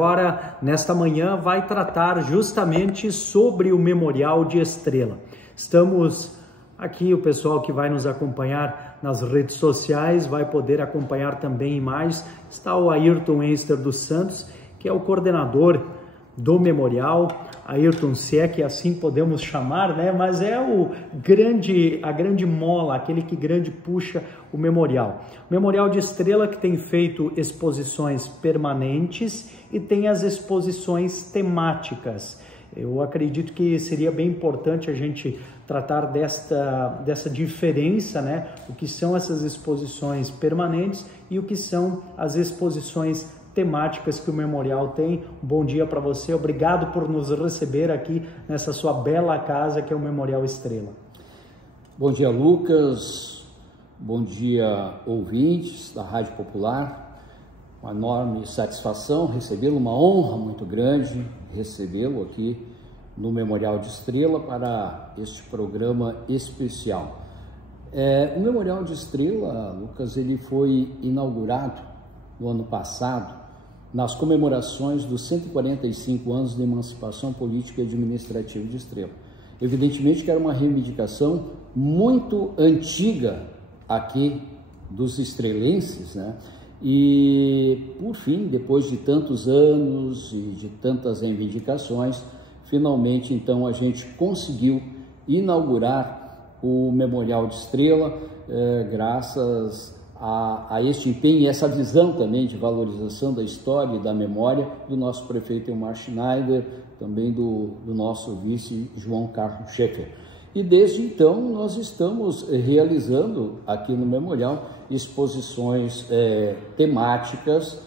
Agora, nesta manhã, vai tratar justamente sobre o Memorial de Estrela. Estamos aqui, o pessoal que vai nos acompanhar nas redes sociais vai poder acompanhar também mais. Está o Ayrton Enster dos Santos, que é o coordenador do Memorial. Ayrton, se é que assim podemos chamar, né? Mas é a grande mola, aquele que grande puxa o Memorial. O Memorial de Estrela que tem feito exposições permanentes e tem as exposições temáticas. Eu acredito que seria bem importante a gente tratar dessa diferença, né? O que são essas exposições permanentes e o que são as exposições temáticas que o Memorial tem. Bom dia para você, obrigado por nos receber aqui nessa sua bela casa que é o Memorial Estrela. Bom dia, Lucas, bom dia, ouvintes da Rádio Popular, uma enorme satisfação recebê-lo, uma honra muito grande recebê-lo aqui no Memorial de Estrela para este programa especial. O Memorial de Estrela, Lucas, ele foi inaugurado no ano passado nas comemorações dos 145 anos de emancipação política e administrativa de Estrela. Evidentemente que era uma reivindicação muito antiga aqui dos estrelenses, né? E, por fim, depois de tantos anos e de tantas reivindicações, finalmente, então, a gente conseguiu inaugurar o Memorial de Estrela, graças a este empenho e essa visão também de valorização da história e da memória do nosso prefeito Elmar Schneider, também do nosso vice João Carlos Schaeffer. E desde então nós estamos realizando aqui no Memorial exposições temáticas,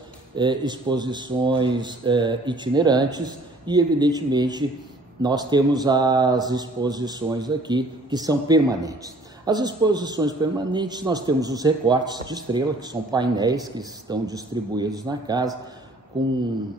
exposições itinerantes e evidentemente nós temos as exposições aqui que são permanentes. As exposições permanentes, nós temos os recortes de Estrela, que são painéis que estão distribuídos na casa, com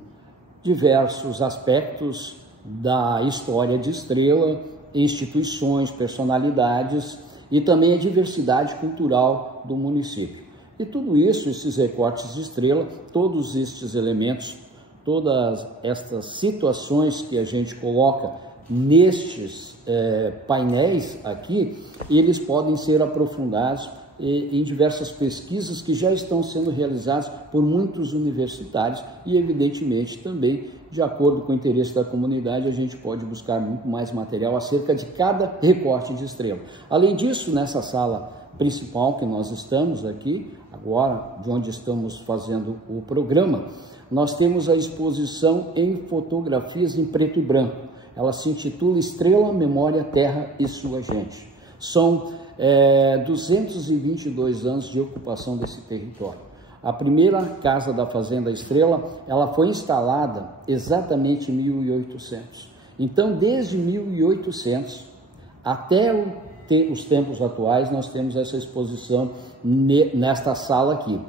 diversos aspectos da história de Estrela, instituições, personalidades e também a diversidade cultural do município. E tudo isso, esses recortes de Estrela, todos estes elementos, todas estas situações que a gente coloca nestes painéis aqui, eles podem ser aprofundados em diversas pesquisas que já estão sendo realizadas por muitos universitários e, evidentemente, também, de acordo com o interesse da comunidade, a gente pode buscar muito mais material acerca de cada recorte de Estrela. Além disso, nessa sala principal que nós estamos aqui, agora, de onde estamos fazendo o programa, nós temos a exposição em fotografias em preto e branco. Ela se intitula Estrela, Memória, Terra e Sua Gente. São 222 anos de ocupação desse território. A primeira casa da Fazenda Estrela, ela foi instalada exatamente em 1800. Então, desde 1800 até os tempos atuais, nós temos essa exposição nesta sala aqui.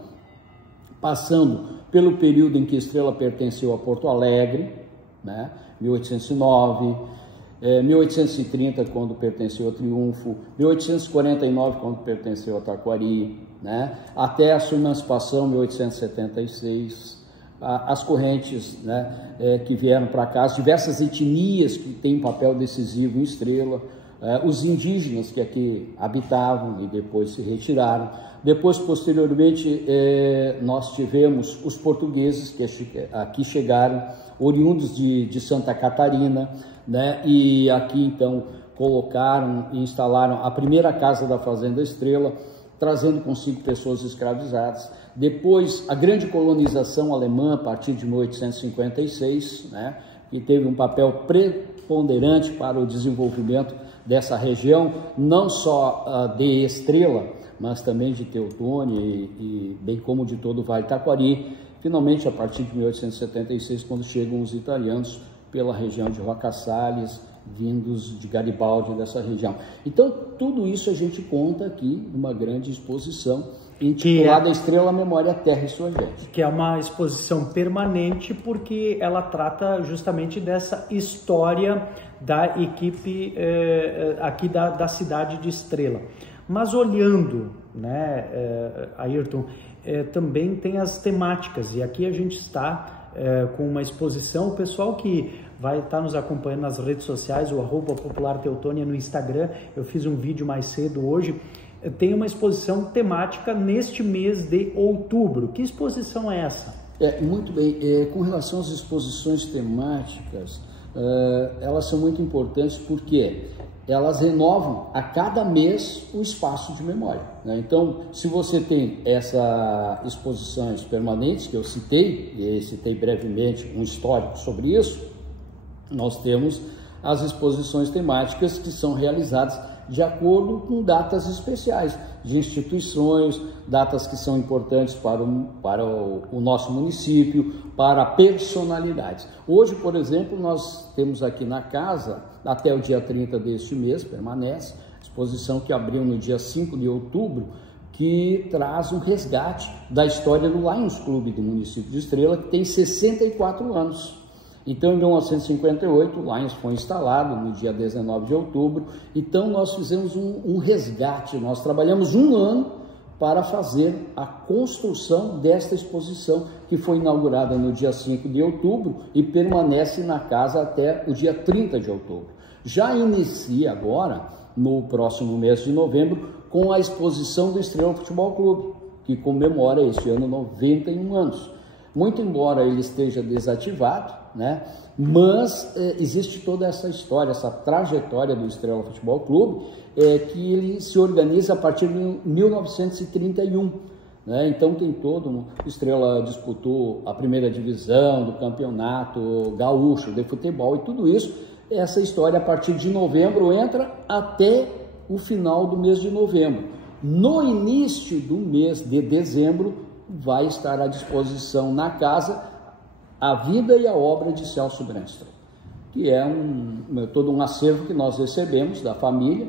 Passando pelo período em que Estrela pertenceu a Porto Alegre, né? 1809, 1830, quando pertenceu a Triunfo, 1849, quando pertenceu a Taquari, né? Até a sua emancipação, 1876, as correntes, né, que vieram para cá, as diversas etnias que têm um papel decisivo em Estrela, os indígenas que aqui habitavam e depois se retiraram. Depois, posteriormente, nós tivemos os portugueses que aqui chegaram, oriundos de Santa Catarina, né? E aqui, então, colocaram e instalaram a primeira casa da Fazenda Estrela, trazendo consigo pessoas escravizadas. Depois, a grande colonização alemã, a partir de 1856, né? Que teve um papel preponderante para o desenvolvimento dessa região, não só de Estrela, mas também de Teutônia e bem como de todo o Vale Taquari. Finalmente, a partir de 1876, quando chegam os italianos pela região de Roca Salles, vindos de Garibaldi, dessa região. Então, tudo isso a gente conta aqui numa grande exposição intitulada Estrela, Memória, Terra e Sua Gente. Que é uma exposição permanente porque ela trata justamente dessa história da equipe aqui da cidade de Estrela. Mas olhando, né, Ayrton, também tem as temáticas, e aqui a gente está com uma exposição. O pessoal que vai estar nos acompanhando nas redes sociais, o @popularteutônia no Instagram, eu fiz um vídeo mais cedo hoje, tem uma exposição temática neste mês de outubro. Que exposição é essa? Muito bem, com relação às exposições temáticas, elas são muito importantes porque elas renovam a cada mês o espaço de memória, né? Então, se você tem essas exposições permanentes que eu citei, e citei brevemente um histórico sobre isso, nós temos as exposições temáticas que são realizadas de acordo com datas especiais de instituições, datas que são importantes para o nosso município, para personalidades. Hoje, por exemplo, nós temos aqui na casa, até o dia 30 deste mês, permanece, exposição que abriu no dia 5 de outubro, que traz um resgate da história do Lions Clube do município de Estrela, que tem 64 anos. Então, em 1958, o Lions foi instalado no dia 19 de outubro. Então, nós fizemos um resgate. Nós trabalhamos um ano para fazer a construção desta exposição, que foi inaugurada no dia 5 de outubro e permanece na casa até o dia 30 de outubro. Já inicia agora, no próximo mês de novembro, com a exposição do Estrela Futebol Clube, que comemora este ano 91 anos. Muito embora ele esteja desativado, né? Mas existe toda essa história, essa trajetória do Estrela Futebol Clube, que ele se organiza a partir de 1931. Né? Então tem todo, o Estrela disputou a primeira divisão do campeonato gaúcho de futebol e tudo isso. Essa história a partir de novembro entra até o final do mês de novembro. No início do mês de dezembro vai estar à disposição na casa a vida e a obra de Celso Brenstrom, que é todo um acervo que nós recebemos da família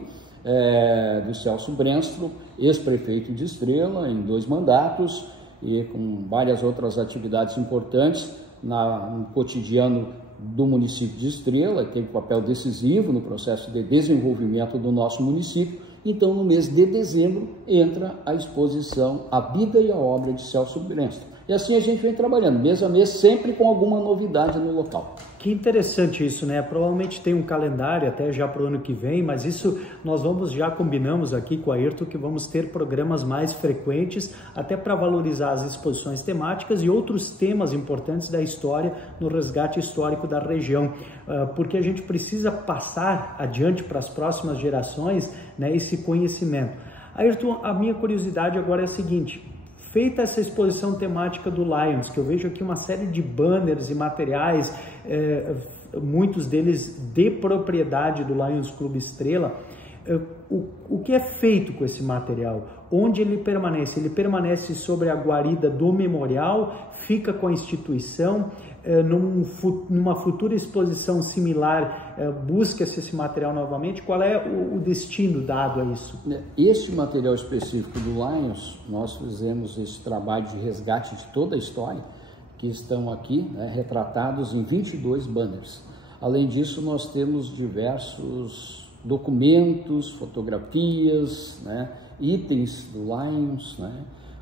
do Celso Brenstrom, ex-prefeito de Estrela, em 2 mandatos, e com várias outras atividades importantes no cotidiano do município de Estrela, que teve papel decisivo no processo de desenvolvimento do nosso município. Então, no mês de dezembro, entra a exposição A Vida e a Obra de Celso Brenstrom. E assim a gente vem trabalhando, mês a mês, sempre com alguma novidade no local. Que interessante isso, né? Provavelmente tem um calendário até já para o ano que vem, mas isso nós já combinamos aqui com a Ayrton que vamos ter programas mais frequentes, até para valorizar as exposições temáticas e outros temas importantes da história no resgate histórico da região, porque a gente precisa passar adiante para as próximas gerações, né, esse conhecimento. Ayrton, a minha curiosidade agora é a seguinte: feita essa exposição temática do Lions, que eu vejo aqui uma série de banners e materiais, muitos deles de propriedade do Lions Clube Estrela, o que é feito com esse material? Onde ele permanece? Ele permanece sobre a guarida do memorial, fica com a instituição, numa futura exposição similar, busca-se esse material novamente? Qual é o destino dado a isso? Esse material específico do Lions, nós fizemos esse trabalho de resgate de toda a história, que estão aqui, né, retratados em 22 banners. Além disso, nós temos diversos documentos, fotografias, né, itens do Lions, né,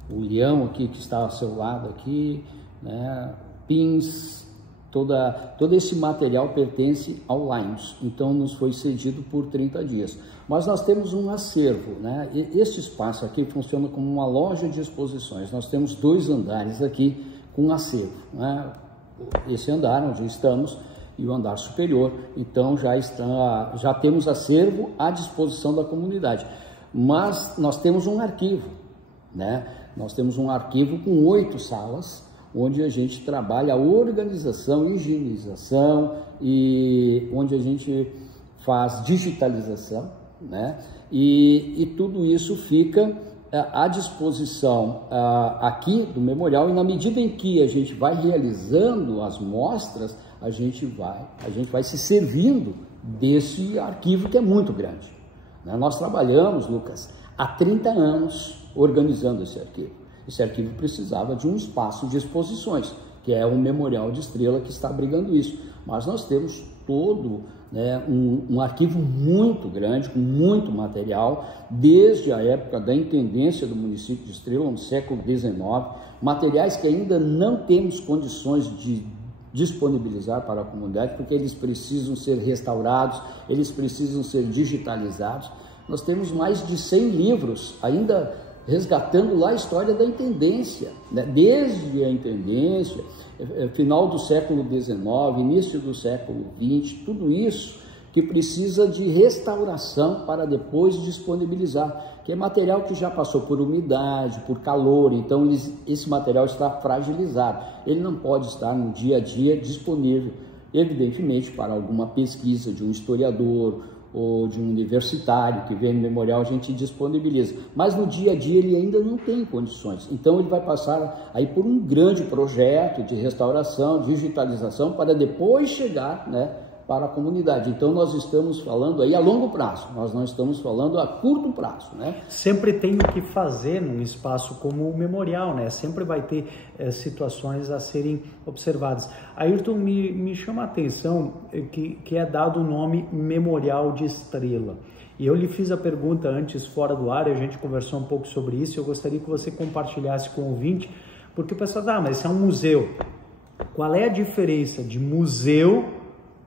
o leão aqui que está ao seu lado aqui, né, pins, todo esse material pertence ao Lions, então nos foi cedido por 30 dias. Mas nós temos um acervo, né? Este espaço aqui funciona como uma loja de exposições. Nós temos 2 andares aqui com acervo, né? Esse andar onde estamos e o andar superior, então já temos acervo à disposição da comunidade. Mas nós temos um arquivo, né? Nós temos um arquivo com 8 salas, onde a gente trabalha a organização, higienização e onde a gente faz digitalização, né? E tudo isso fica à disposição aqui do memorial, e na medida em que a gente vai realizando as mostras, a gente vai se servindo desse arquivo que é muito grande, né? Nós trabalhamos, Lucas, há 30 anos organizando esse arquivo. Esse arquivo precisava de um espaço de exposições, que é o Memorial de Estrela que está abrigando isso. Mas nós temos todo, né, um arquivo muito grande, com muito material, desde a época da intendência do município de Estrela, no século XIX, materiais que ainda não temos condições de disponibilizar para a comunidade, porque eles precisam ser restaurados, eles precisam ser digitalizados. Nós temos mais de 100 livros ainda resgatando lá a história da intendência, né? Desde a intendência, final do século XIX, início do século XX, tudo isso que precisa de restauração para depois disponibilizar, que é material que já passou por umidade, por calor, então esse material está fragilizado, ele não pode estar no dia a dia disponível, evidentemente para alguma pesquisa de um historiador ou de um universitário que vem no memorial, a gente disponibiliza, mas no dia a dia ele ainda não tem condições, então ele vai passar aí por um grande projeto de restauração, digitalização, para depois chegar, né, para a comunidade. Então nós estamos falando aí a longo prazo, nós não estamos falando a curto prazo, né? Sempre tem o que fazer num espaço como o memorial, né? Sempre vai ter situações a serem observadas. Ayrton, me chama a atenção que é dado o nome Memorial de Estrela. E eu lhe fiz a pergunta antes, fora do ar, a gente conversou um pouco sobre isso, eu gostaria que você compartilhasse com o ouvinte, porque o pessoal diz, mas esse é um museu. Qual é a diferença de museu,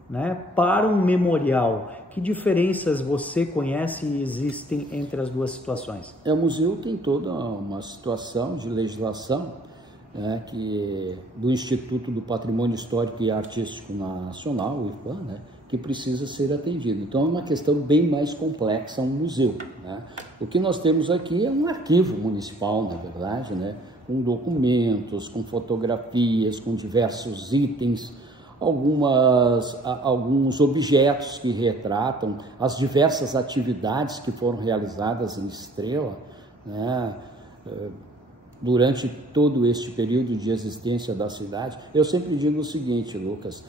né, para um memorial? Que diferenças você conhece e existem entre as duas situações? O museu tem toda uma situação de legislação, né, do Instituto do Patrimônio Histórico e Artístico Nacional, o IPAN, né, que precisa ser atendido. Então é uma questão bem mais complexa, um museu, né? O que nós temos aqui é um arquivo municipal, na verdade, né, com documentos, com fotografias, com diversos itens, alguns objetos que retratam as diversas atividades que foram realizadas em Estrela, né, durante todo este período de existência da cidade. Eu sempre digo o seguinte, Lucas,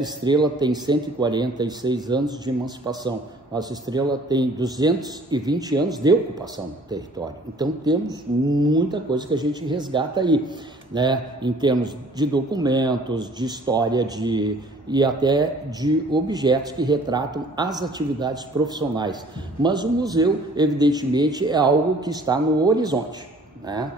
Estrela tem 146 anos de emancipação, mas Estrela tem 220 anos de ocupação do território. Então temos muita coisa que a gente resgata aí, né, em termos de documentos, de história, e até de objetos que retratam as atividades profissionais. Mas o museu, evidentemente, é algo que está no horizonte, né,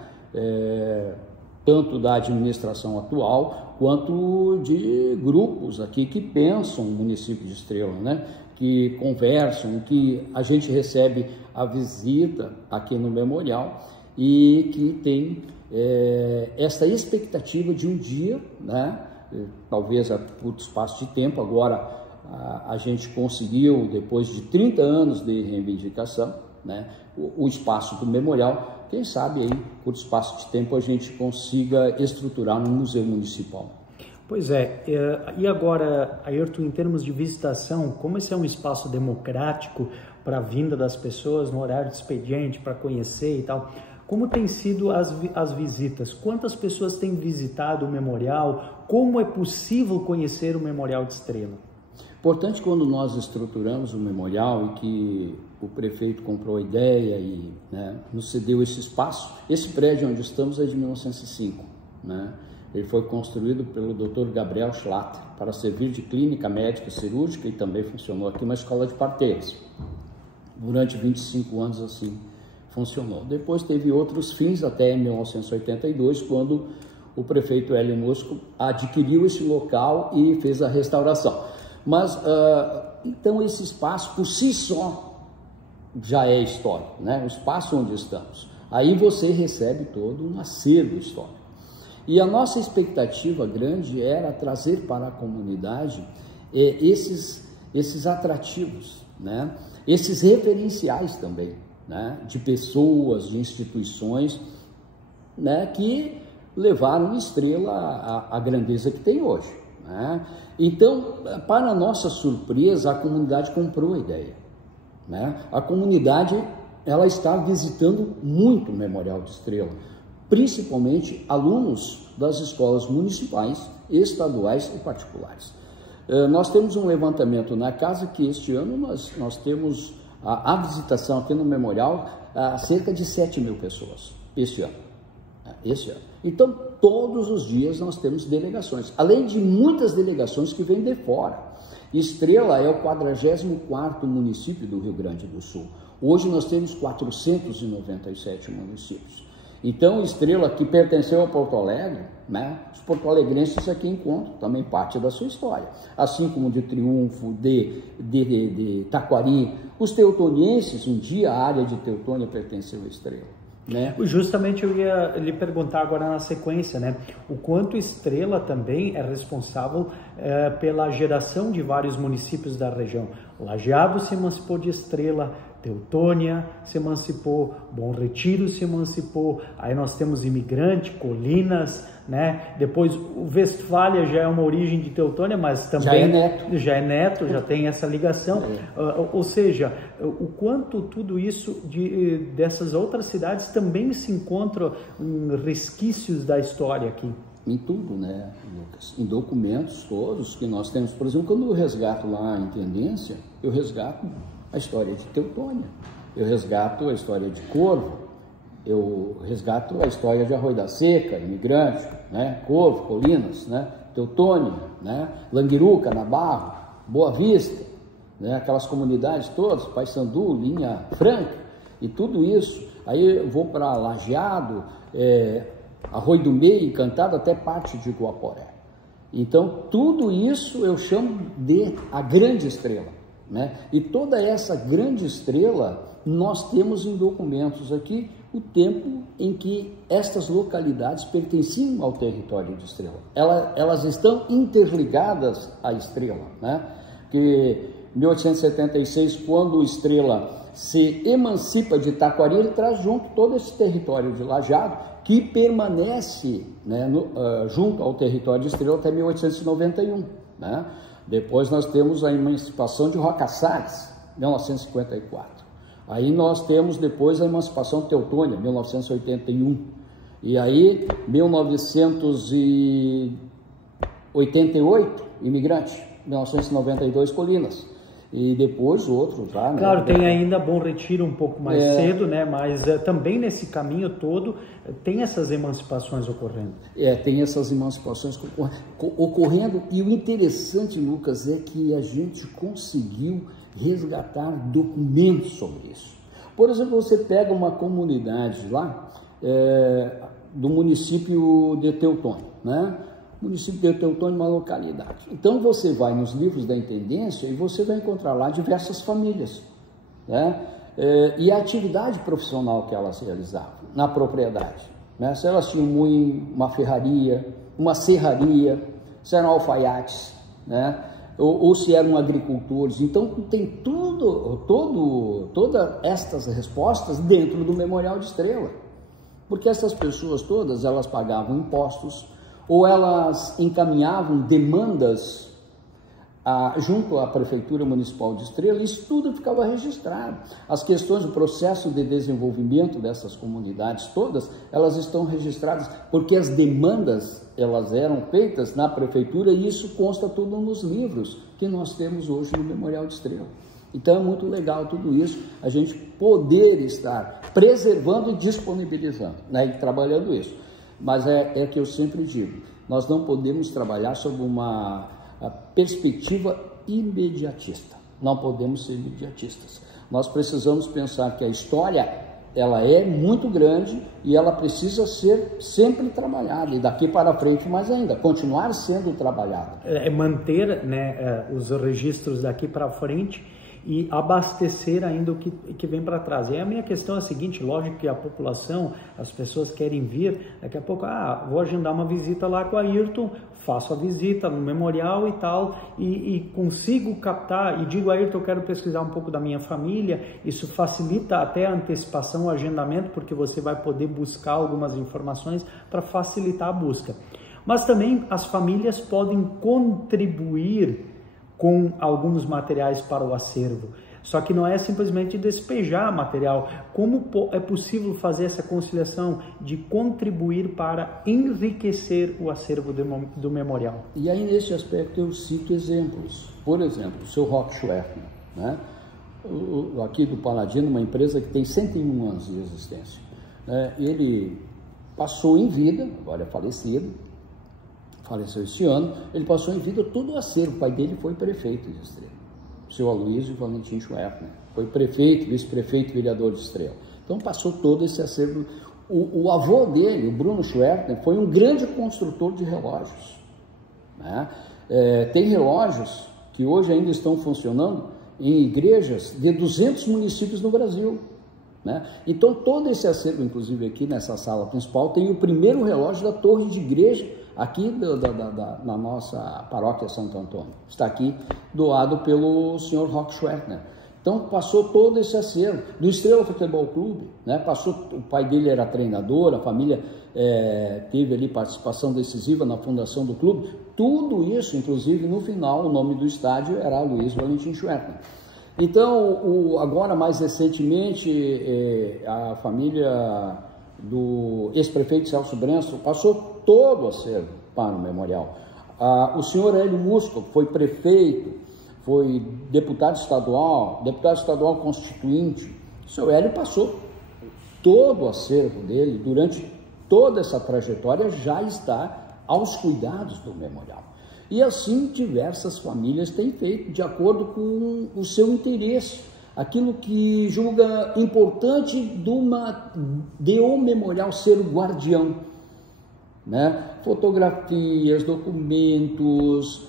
tanto da administração atual, quanto de grupos aqui que pensam o município de Estrela, né, que conversam, que a gente recebe a visita aqui no memorial e que tem essa expectativa de um dia, né, talvez a curto espaço de tempo, agora a gente conseguiu, depois de 30 anos de reivindicação, né, o espaço do memorial, quem sabe aí, curto espaço de tempo, a gente consiga estruturar um museu municipal. Pois é, e agora, Ayrton, em termos de visitação, como esse é um espaço democrático para a vinda das pessoas no horário de expediente, para conhecer e tal, como tem sido as visitas? Quantas pessoas têm visitado o memorial? Como é possível conhecer o Memorial de Estrela? Importante, quando nós estruturamos o memorial e que o prefeito comprou a ideia e, né, nos cedeu esse espaço, esse prédio onde estamos é de 1905, né? Ele foi construído pelo Dr. Gabriel Schlatter para servir de clínica médica cirúrgica e também funcionou aqui uma escola de parteiras. Durante 25 anos assim funcionou. Depois teve outros fins até 1982, quando o prefeito Hélio Mosco adquiriu esse local e fez a restauração. Mas, então, esse espaço por si só já é histórico, né? O espaço onde estamos. Aí você recebe todo um acervo histórico. E a nossa expectativa grande era trazer para a comunidade esses atrativos, né? Esses referenciais também, né? De pessoas, de instituições, né? Que levaram Estrela à grandeza que tem hoje, né? Então, para nossa surpresa, a comunidade comprou a ideia, né? A comunidade, ela está visitando muito o Memorial de Estrela, principalmente alunos das escolas municipais, estaduais e particulares. Nós temos um levantamento na casa que este ano nós temos a visitação aqui no memorial a cerca de 7 mil pessoas, este ano. Então, todos os dias nós temos delegações, além de muitas delegações que vêm de fora. Estrela é o 44º município do Rio Grande do Sul. Hoje nós temos 497 municípios. Então, Estrela, que pertenceu a Porto Alegre, né? Os porto-alegrenses aqui encontram também parte da sua história, assim como de Triunfo, de Taquari. Os teutonienses, um dia a área de Teutônia pertenceu a Estrela, né? Justamente eu ia lhe perguntar agora na sequência, né? O quanto Estrela também é responsável pela geração de vários municípios da região. Lajeado se emancipou de Estrela, Teutônia se emancipou, Bom Retiro se emancipou, aí nós temos Imigrante, Colinas, né? Depois o Westfália já é uma origem de Teutônia, mas também já é neto, já tem essa ligação. Ou seja, o quanto tudo isso dessas outras cidades também se encontra em resquícios da história aqui. Em tudo, né, Lucas? Em documentos todos que nós temos. Por exemplo, quando eu resgato lá a Intendência, eu resgato a história de Teutônia, eu resgato a história de Corvo, eu resgato a história de Arroio da Seca, Imigrante, né, Corvo, Colinas, né, Teutônia, né, Languiruca, Nabarro, Boa Vista, né, aquelas comunidades todas, Paissandu, Linha Franca, e tudo isso. Aí eu vou para Lajeado, Arroio do Meio, Encantado, até parte de Guaporé. Então, tudo isso eu chamo de a Grande Estrela, né? E toda essa grande estrela, nós temos em documentos aqui o tempo em que estas localidades pertenciam ao território de Estrela. Elas estão interligadas à Estrela, né? Que em 1876, quando Estrela se emancipa de Taquari, ele traz junto todo esse território de Lajeado, que permanece, né, junto ao território de Estrela até 1891, né? Depois nós temos a emancipação de Rocaçares, 1954. Aí nós temos depois a emancipação de Teutônia, 1981. E aí, 1988, Imigrante, 1992, Colinas. E depois outros já, né? Claro, tem ainda Bom Retiro um pouco mais cedo, né? Mas também nesse caminho todo tem essas emancipações ocorrendo. Tem essas emancipações ocorrendo, e o interessante, Lucas, é que a gente conseguiu resgatar documentos sobre isso. Por exemplo, você pega uma comunidade lá do município de Teutônia, né? O município de Teutônia é uma localidade. Então você vai nos livros da Intendência e você vai encontrar lá diversas famílias, né? E a atividade profissional que elas realizavam na propriedade, né? Se elas tinham uma ferraria, uma serraria, se eram alfaiates, né? Ou se eram agricultores. Então tem todas estas respostas dentro do Memorial de Estrela, porque essas pessoas todas, elas pagavam impostos, ou elas encaminhavam demandas junto à Prefeitura Municipal de Estrela, e isso tudo ficava registrado. As questões do processo de desenvolvimento dessas comunidades todas, elas estão registradas, porque as demandas, elas eram feitas na Prefeitura, e isso consta tudo nos livros que nós temos hoje no Memorial de Estrela. Então é muito legal tudo isso, a gente poder estar preservando e disponibilizando, né, e trabalhando isso. Mas é que eu sempre digo, nós não podemos trabalhar sob uma perspectiva imediatista, não podemos ser imediatistas. Nós precisamos pensar que a história, ela é muito grande e ela precisa ser sempre trabalhada, e daqui para frente mais ainda, continuar sendo trabalhada. Manter, né, os registros daqui para frente e abastecer ainda o que vem para trás. E a minha questão é a seguinte: lógico que a população, as pessoas querem vir, daqui a pouco, vou agendar uma visita lá com a Ayrton, faço a visita no memorial e tal, e consigo captar, e digo a Ayrton, eu quero pesquisar um pouco da minha família. Isso facilita até a antecipação, o agendamento, porque você vai poder buscar algumas informações para facilitar a busca. Mas também as famílias podem contribuir com alguns materiais para o acervo. Só que não é simplesmente despejar material. Como é possível fazer essa conciliação de contribuir para enriquecer o acervo do memorial? E aí, nesse aspecto, eu cito exemplos. Por exemplo, o seu Rock Schwertner, né? Aqui do Paladino, uma empresa que tem 101 anos de existência. Ele passou em vida, agora é falecido, faleceu esse ano, ele passou em vida todo o acervo. O pai dele foi prefeito de Estrela, o seu Aloysio Valentim Schwertner, foi prefeito, vice-prefeito, vereador de Estrela. Então passou todo esse acervo. O avô dele, o Bruno Schwertner, foi um grande construtor de relógios, né? Tem relógios que hoje ainda estão funcionando em igrejas de 200 municípios no Brasil, né? Então todo esse acervo, inclusive aqui nessa sala principal, tem o primeiro relógio da torre de igreja aqui na nossa paróquia Santo Antônio. Está aqui doado pelo senhor Roque Schwertner. Então passou todo esse acervo do Estrela Futebol Clube, né? O pai dele era treinador, a família teve ali participação decisiva na fundação do clube. Tudo isso, inclusive no final, o nome do estádio era Luiz Valentim Schwertner. Então, agora mais recentemente, a família do ex-prefeito Celso Brenso passou todo o acervo para o memorial. O senhor Hélio Musco foi prefeito, foi deputado estadual constituinte. O senhor Hélio passou todo o acervo dele, durante toda essa trajetória, já está aos cuidados do memorial. E assim diversas famílias têm feito, de acordo com o seu interesse, aquilo que julga importante de um memorial ser o guardião, né? Fotografias, documentos,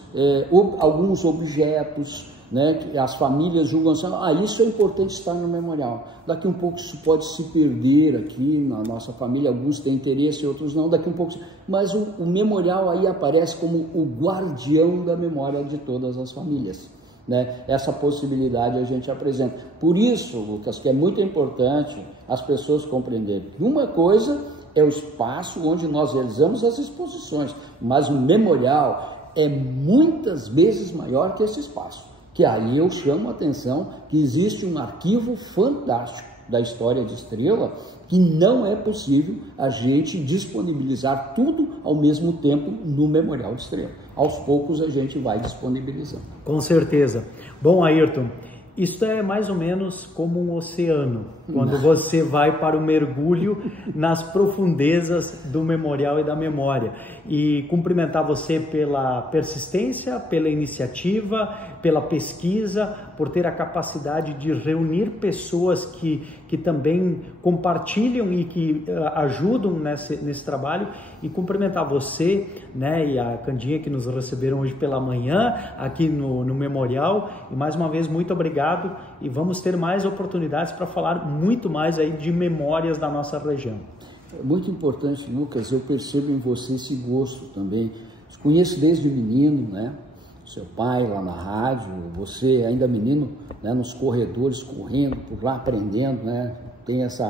alguns objetos, né, que as famílias julgam assim, isso é importante estar no memorial. Daqui um pouco isso pode se perder aqui na nossa família, alguns têm interesse, outros não, daqui um pouco, mas o memorial aí aparece como o guardião da memória de todas as famílias, né? Essa possibilidade a gente apresenta. Por isso, Lucas, que é muito importante as pessoas compreenderem que uma coisa é o espaço onde nós realizamos as exposições, mas o memorial é muitas vezes maior que esse espaço. Que aí eu chamo a atenção que existe um arquivo fantástico da história de Estrela, que não é possível a gente disponibilizar tudo ao mesmo tempo no Memorial de Estrela. Aos poucos a gente vai disponibilizando. Com certeza. Bom, Ayrton, isso é mais ou menos como um oceano, quando você vai para o mergulho nas profundezas do memorial e da memória. E cumprimentar você pela persistência, pela iniciativa, pela pesquisa, por ter a capacidade de reunir pessoas que também compartilham e que ajudam nesse trabalho, e cumprimentar você, né, e a Candinha, que nos receberam hoje pela manhã aqui no Memorial. E mais uma vez, muito obrigado, e vamos ter mais oportunidades para falar muito mais aí de memórias da nossa região. É muito importante, Lucas, eu percebo em você esse gosto também. Te conheço desde menino, né? Seu pai lá na rádio, você ainda menino, né, nos corredores, correndo por lá, aprendendo, né? Tem esse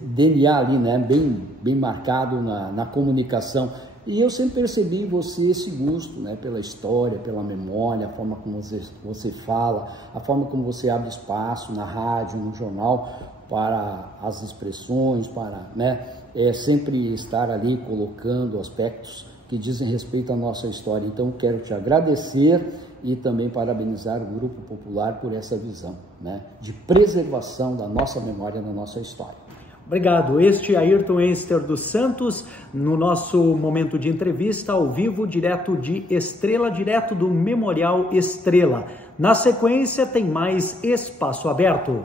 DNA ali, né, bem marcado na comunicação. E eu sempre percebi em você esse gosto, né, pela história, pela memória, a forma como você fala, a forma como você abre espaço na rádio, no jornal, para as expressões, para, né, sempre estar ali colocando aspectos que dizem respeito à nossa história. Então, quero te agradecer e também parabenizar o Grupo Popular por essa visão, né, de preservação da nossa memória, da nossa história. Obrigado. Este é Ayrton Enster dos Santos, no nosso momento de entrevista ao vivo, direto de Estrela, direto do Memorial Estrela. Na sequência, tem mais Espaço Aberto.